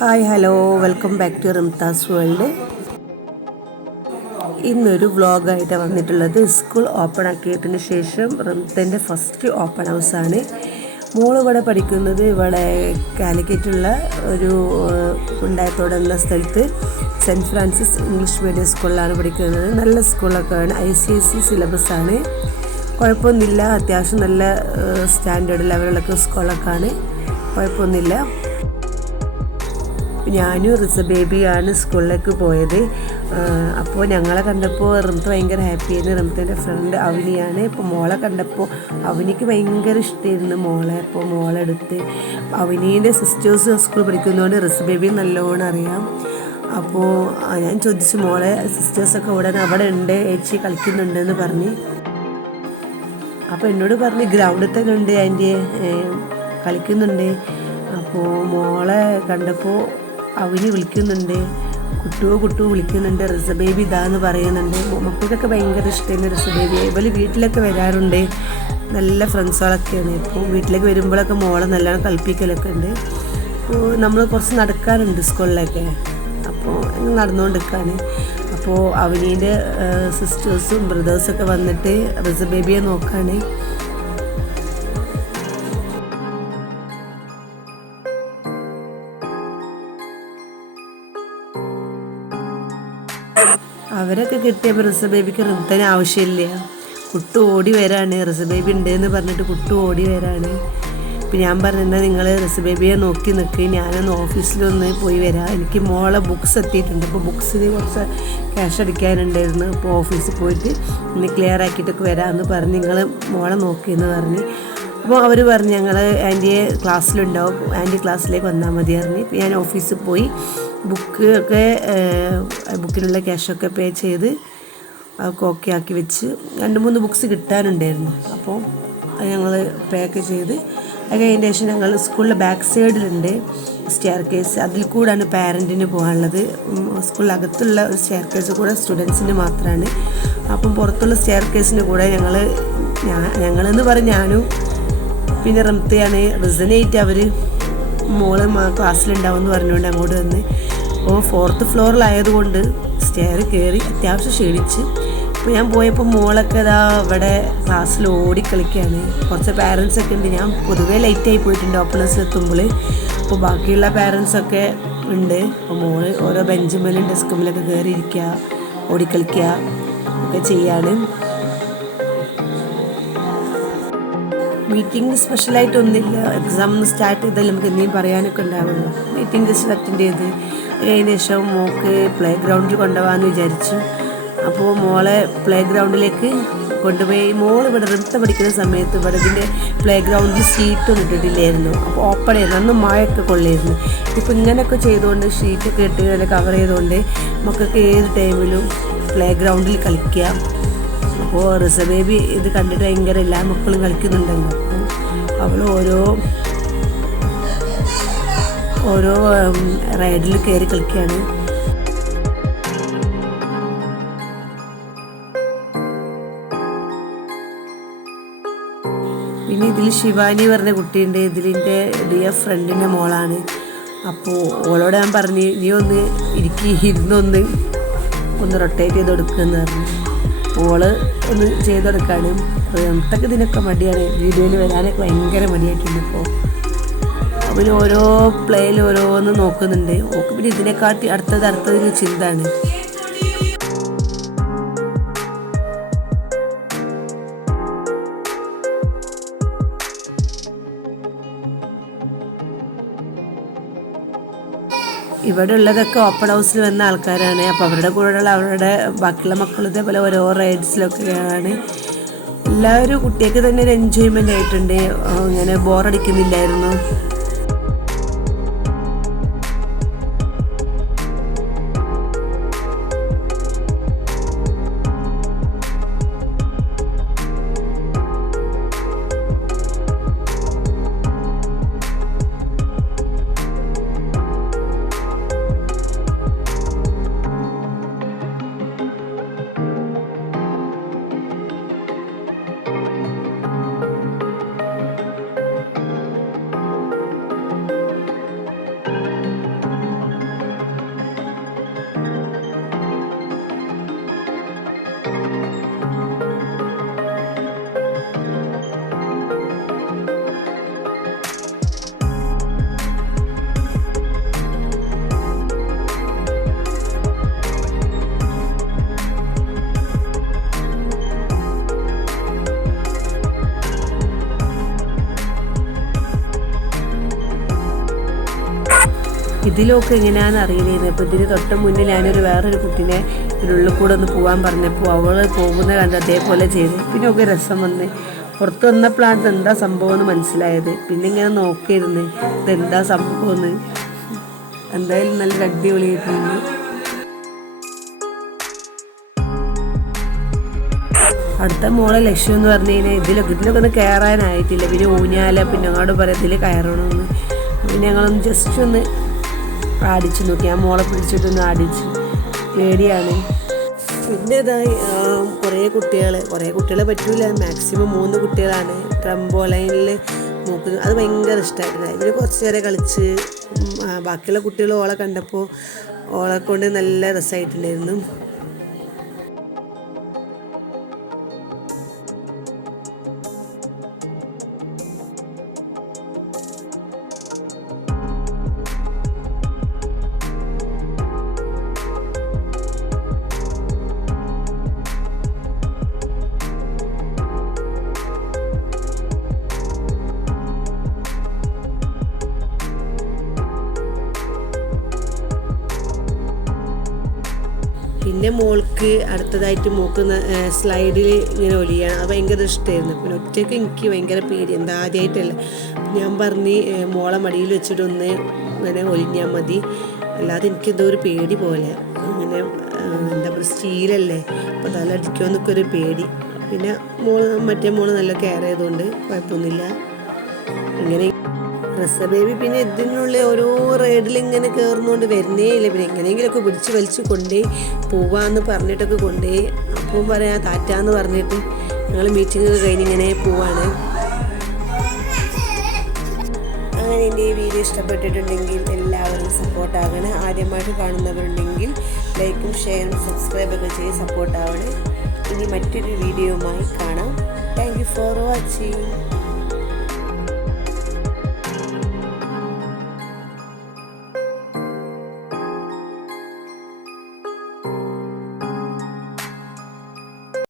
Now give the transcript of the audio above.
Hi hello. Welcome back to Rimtas world. ഇന്നൊരു വ്ളോഗായിട്ട് വന്നിട്ടുള്ളത് സ്കൂൾ ഓപ്പൺ ആക്കിയതിന് ശേഷം റിംതന്റെ ഫസ്റ്റ് ഓപ്പൺ ഹൗസാണ്. ആണ് മോളിവിടെ പഠിക്കുന്നത് ഇവിടെ കാലിക്കറ്റുള്ള ഒരു ഉണ്ടായത്തോട് സ്ഥലത്ത് സെന്റ് ഫ്രാൻസിസ് ഇംഗ്ലീഷ് മീഡിയം സ്കൂളിലാണ് പഠിക്കുന്നത്. നല്ല സ്കൂളൊക്കെയാണ്. ഐ സി എസ് സി സിലബസാണ്. കുഴപ്പമൊന്നുമില്ല. അത്യാവശ്യം നല്ല സ്റ്റാൻഡേർഡ് ലെവലിലൊക്കെ സ്കൂളൊക്കെയാണ്. കുഴപ്പമൊന്നുമില്ല. ഞാനും റിസ ബേബിയാണ് സ്കൂളിലേക്ക് പോയത്. അപ്പോൾ ഞങ്ങളെ കണ്ടപ്പോൾ റിംത്ത് ഭയങ്കര ഹാപ്പിയായിരുന്നു. റിംത്തിന്റെ ഫ്രണ്ട് അവനിയാണ്. ഇപ്പോൾ മോളെ കണ്ടപ്പോൾ അവനിക്ക് ഭയങ്കര ഇഷ്ടമായിരുന്നു മോളെ. അപ്പോൾ മോളെടുത്ത് അവനീന്റെ സിസ്റ്റേഴ്സ് സ്കൂൾ പഠിക്കുന്നതുകൊണ്ട് റിസ ബേബി നല്ലോണം അറിയാം. അപ്പോൾ ഞാൻ ചോദിച്ചു മോളെ സിസ്റ്റേഴ്സൊക്കെ ഉടനെ അവിടെ ഉണ്ട്. ഏച്ചി കളിക്കുന്നുണ്ടെന്ന് പറഞ്ഞ്. അപ്പോൾ എന്നോട് പറഞ്ഞ് ഗ്രൗണ്ടിൽ തന്നെ ഉണ്ട് ആന്റി കളിക്കുന്നുണ്ട്. അപ്പോൾ മോളെ കണ്ടപ്പോൾ അവന് വിളിക്കുന്നുണ്ട്. കുട്ടുവോ കുട്ടുവോ വിളിക്കുന്നുണ്ട്. റിസ ബേബി ഇതാന്ന് പറയുന്നുണ്ട്. മക്കൾക്കൊക്കെ ഭയങ്കര ഇഷ്ടമാണ് റിസ ബേബി ഇവർ വീട്ടിലൊക്കെ വരാറുണ്ട്. നല്ല ഫ്രണ്ട്സുകളൊക്കെയാണ്. ഇപ്പോൾ വീട്ടിലേക്ക് വരുമ്പോഴൊക്കെ മോളെ നല്ലോണം കളിപ്പിക്കലൊക്കെ ഉണ്ട്. അപ്പോൾ നമ്മൾ കുറച്ച് നടക്കാറുണ്ട് സ്കൂളിലൊക്കെ. അപ്പോൾ നടന്നുകൊണ്ടിരിക്കുകയാണ് അപ്പോൾ അവനീന്റെ സിസ്റ്റേഴ്സും ബ്രദേഴ്സൊക്കെ വന്നിട്ട് റിസ ബേബിയെ നോക്കുകയാണ് അവരൊക്കെ കിട്ടിയപ്പോൾ റിസ ബേബിക്ക് റിത്തന് ആവശ്യമില്ല. കുട്ടു ഓടി വരാണ്. റിസ ബേബി ഉണ്ടെന്ന് പറഞ്ഞിട്ട് കുട്ടു ഓടി വരാണ്. ഇപ്പം ഞാൻ പറഞ്ഞാൽ നിങ്ങൾ റിസ ബേബിയെ നോക്കി നിൽക്കുക ഞാനൊന്ന് ഓഫീസിലൊന്ന് പോയി വരാം. എനിക്ക് മോളെ ബുക്സ് എത്തിയിട്ടുണ്ട്. അപ്പോൾ ബുക്സിന് കുറച്ച് ക്യാഷ് അടിക്കാനുണ്ടായിരുന്നു അപ്പോൾ ഓഫീസിൽ പോയിട്ട് ഇന്ന് ക്ലിയർ ആക്കിയിട്ടൊക്കെ വരാമെന്ന് പറഞ്ഞ് നിങ്ങൾ മോളെ നോക്കിയെന്ന് പറഞ്ഞ്. അപ്പോൾ അവർ പറഞ്ഞു ഞങ്ങൾ ആന്റിയെ ക്ലാസ്സിലുണ്ടാവും ആന്റി ക്ലാസ്സിലേക്ക് വന്നാൽ മതി പറഞ്ഞ്. ഞാൻ ഓഫീസിൽ പോയി ബുക്ക് ഒക്കെ ബുക്കിനുള്ള ക്യാഷൊക്കെ പേ ചെയ്ത് അതൊക്കെ ഓക്കെ ആക്കി വെച്ച് രണ്ട് മൂന്ന് ബുക്സ് കിട്ടാനുണ്ടായിരുന്നു. അപ്പോൾ അത് ഞങ്ങൾ പാക്ക് ചെയ്ത് അത് കഴിഞ്ഞ ശേഷം ഞങ്ങൾ സ്കൂളിലെ ബാക്ക് സൈഡിലുണ്ട് സ്റ്റെയർ കേസ് അതിൽ കൂടാണ് പാരന്റിന് പോകാനുള്ളത്. സ്കൂളിനകത്തുള്ള ഒരു സ്റ്റെയർ കേസ് കൂടെ സ്റ്റുഡൻസിന് മാത്രമാണ് അപ്പം പുറത്തുള്ള സ്റ്റെയർ കേസിന് കൂടെ ഞങ്ങൾ ഞങ്ങളെന്ന് പറഞ്ഞ് ഞാനും പിന്നെ റംത്തയാണ് റിസനേറ്റ് അവർ മോൾ ക്ലാസ്സിലുണ്ടാവും എന്ന് പറഞ്ഞുകൊണ്ട് അങ്ങോട്ട് വന്ന് അപ്പോൾ ഫോർത്ത് ഫ്ലോറിലായതുകൊണ്ട് സ്റ്റെയർ കയറി അത്യാവശ്യം ക്ഷീണിച്ച്. അപ്പോൾ ഞാൻ പോയപ്പോൾ മോളൊക്കെ ഇതാ ഇവിടെ ക്ലാസ്സിൽ ഓടിക്കളിക്കുകയാണ് കുറച്ച് പാരൻസ് ഒക്കെ ഉണ്ട്. ഞാൻ പൊതുവേ ലൈറ്റായി പോയിട്ടുണ്ട് ഓപ്പണേഴ്സിൽ എത്തുമ്പോൾ അപ്പോൾ ബാക്കിയുള്ള പാരൻസൊക്കെ ഉണ്ട്. അപ്പോൾ മോൾ ഓരോ ബെഞ്ചുമേലും ഡെസ്കുമേലൊക്കെ കയറി ഇരിക്കുക ഓടിക്കളിക്കുക ഒക്കെ ചെയ്യാണ്. മീറ്റിംഗ് സ്പെഷ്യലായിട്ടൊന്നുമില്ല. എക്സാം ഒന്ന് സ്റ്റാർട്ട് ചെയ്താൽ നമുക്ക് എന്തെങ്കിലും പറയാനൊക്കെ ഉണ്ടാവുള്ളൂ. മീറ്റിംഗ് ജസ്റ്റ് അറ്റൻഡ് ചെയ്ത് അതിന് ശേഷം മോക്ക് പ്ലേ ഗ്രൗണ്ടിൽ കൊണ്ടുപോകാമെന്ന് വിചാരിച്ചു. അപ്പോൾ മോളെ പ്ലേ ഗ്രൗണ്ടിലേക്ക് കൊണ്ടുപോയി മോൾ ഇവിടെ നൃത്തം പഠിക്കുന്ന സമയത്ത് ഇവിടെ ഇതിന്റെ പ്ലേ ഗ്രൗണ്ടിൽ സീറ്റ് ഇട്ടിട്ടില്ലായിരുന്നു. അപ്പോൾ ഓപ്പൺ ആയിരുന്നു അന്ന് മഴയൊക്കെ കൊള്ളായിരുന്നു. ഇപ്പോൾ ഇങ്ങനെയൊക്കെ ചെയ്തുകൊണ്ട് ഷീറ്റൊക്കെ ഇട്ട് കവർ ചെയ്തുകൊണ്ട് മക്കൾക്ക് ഏത് ടൈമിലും പ്ലേ ഗ്രൗണ്ടിൽ കളിക്കാം. അപ്പോൾ റിസ ബേബി ഇത് കണ്ടിട്ട് ഭയങ്കര എല്ലാ മക്കളും കളിക്കുന്നുണ്ടല്ലോ. അവൾ ഓരോ ഓരോ റൈഡിൽ കയറി കളിക്കുകയാണ് പിന്നെ ഇതിൽ ശിവാനി പറഞ്ഞ കുട്ടിയുണ്ട്. ഇതിലിന്റെ ഡിയർ ഫ്രണ്ടിന്റെ മോളാണ്. അപ്പോൾ ഓളോട് ഞാൻ പറഞ്ഞു നീ ഒന്ന് ഇരിക്കി ഇരുന്നൊന്ന് ഒന്ന് റൊട്ടേറ്റ് ചെയ്ത് കൊടുക്കുമെന്ന് പറഞ്ഞു. ഓൾ ഒന്ന് ചെയ്തെടുക്കാനും നമുക്കൊക്കെ ഇതിനൊക്കെ മടിയാണ്. വീഡിയോയിൽ വരാനൊക്കെ ഭയങ്കര മടിയായിട്ടുണ്ട് ഇപ്പോൾ അവന് ഓരോ പ്ലേയിൽ ഓരോന്ന് നോക്കുന്നുണ്ട്. ഓക്ക് പിന്നെ ഇതിനെക്കാട്ടി അടുത്തത് അടുത്തതിന് ചിന്താണ്. ഇവിടെ ഉള്ളതൊക്കെ ഓപ്പൺ ഹൗസിൽ വന്ന ആൾക്കാരാണ്. അപ്പോൾ അവരുടെ കൂടെയുള്ള അവരുടെ ബാക്കിയുള്ള മക്കൾ ഇതേപോലെ ഓരോ റൈഡ്സിലൊക്കെയാണ് എല്ലാവരും കുട്ടികൾക്ക് തന്നെ ഒരു എൻജോയ്മെന്റ് ആയിട്ടുണ്ട്. ഇങ്ങനെ ബോറടിക്കുന്നില്ലായിരുന്നു ഇതിലൊക്കെ എങ്ങനെയാണെന്ന് അറിയില്ലായിരുന്നു അപ്പോൾ ഇതിന് തൊട്ട് മുന്നിൽ ഞാനൊരു വേറൊരു കുട്ടീനെ ഇതിനുള്ളിൽ കൂടെ ഒന്ന് പോകാൻ പറഞ്ഞപ്പോൾ അവൾ പോകുന്ന കണ്ട് അതേപോലെ ചെയ്ത്. പിന്നെ ഒക്കെ രസം വന്ന്. പുറത്ത് വന്നപ്പോഴാണ് ഇതെന്താ സംഭവം എന്ന് മനസ്സിലായത്. പിന്നെ ഇങ്ങനെ നോക്കിയിരുന്നു ഇതെന്താ സംഭവം എന്ന് എന്തായാലും നല്ല അടിപൊളിയായിട്ടുണ്ട് അടുത്ത മോളെ ലക്ഷ്യം എന്ന് പറഞ്ഞു കഴിഞ്ഞാൽ ഇതിലൊക്കെ ഇതിലൊക്കെ ഒന്ന് കയറാനായിട്ടില്ല പിന്നെ ഊഞ്ഞാല പിന്നെ അങ്ങോട്ട് പറയാം ഇതിൽ കയറണമെന്ന് പിന്നെ ഞങ്ങളൊന്ന് ജസ്റ്റ് ഒന്ന് ആടിച്ചു നോക്കി. ആ മോളെ പിടിച്ചിട്ടൊന്ന് അടിച്ചു. പേടിയാണ്. പിന്നെ ഇതായി കുറേ കുട്ടികൾ കുറേ കുട്ടികളെ പറ്റൂല. മാക്സിമം മൂന്ന് കുട്ടികളാണ്. ട്രംബോലൈനിൽ മൂക്ക് അത് ഭയങ്കര ഇഷ്ടമായിരുന്നു ഇവർ കുറച്ച് നേരം കളിച്ച് ബാക്കിയുള്ള കുട്ടികൾ ഓളെ കണ്ടപ്പോൾ ഓളെ കൊണ്ട് നല്ല രസമായിട്ടുണ്ടായിരുന്നു പിന്നെ മോൾക്ക് അടുത്തതായിട്ട് മോക്ക് സ്ലൈഡിൽ ഇങ്ങനെ ഒലിയാണ്. അത് ഭയങ്കര ഇഷ്ടമായിരുന്നു പിന്നെ ഒറ്റയ്ക്ക് എനിക്ക് ഭയങ്കര പേടി. എന്താ ആദ്യമായിട്ടല്ല ഞാൻ പറഞ്ഞ് മോളെ മടിയിൽ വെച്ചിട്ടൊന്ന് ഇങ്ങനെ ഒലിഞ്ഞാൽ മതി. അല്ലാതെ എനിക്കെന്തോ ഒരു പേടി പോലെ. അങ്ങനെ എന്താ പറയുക സ്റ്റീലല്ലേ? അപ്പോൾ തലടിക്കുമെന്നൊക്കെ ഒരു പേടി. പിന്നെ മോൾ മറ്റേ മോൾ നല്ല കെയർ ചെയ്തുകൊണ്ട് കുഴപ്പമൊന്നുമില്ല. ഇങ്ങനെ റസ ബേബി പിന്നെ ഇതിനുള്ള ഓരോ റൈഡിൽ ഇങ്ങനെ കയറുന്നുകൊണ്ട് വരുന്നേ ഇല്ല. പിന്നെ എങ്ങനെയെങ്കിലുമൊക്കെ പിടിച്ച് വലിച്ച് കൊണ്ടേ പോവാന്ന് പറഞ്ഞിട്ടൊക്കെ കൊണ്ടേ അപ്പം പറയാ താറ്റാന്ന് പറഞ്ഞിട്ട് ഞങ്ങൾ മീറ്റിംഗ് ഒക്കെ കഴിഞ്ഞ് ഇങ്ങനെ പോവാണ്. അങ്ങനെ എന്റെ ഈ വീഡിയോ ഇഷ്ടപ്പെട്ടിട്ടുണ്ടെങ്കിൽ എല്ലാവരും സപ്പോർട്ടാകണം ആദ്യമായിട്ട് കാണുന്നവരുണ്ടെങ്കിൽ ലൈക്കും ഷെയറും സബ്സ്ക്രൈബൊക്കെ ചെയ്ത് സപ്പോർട്ടാവണേ ഇനി മറ്റൊരു വീഡിയോയുമായി കാണാം. Thank you for watching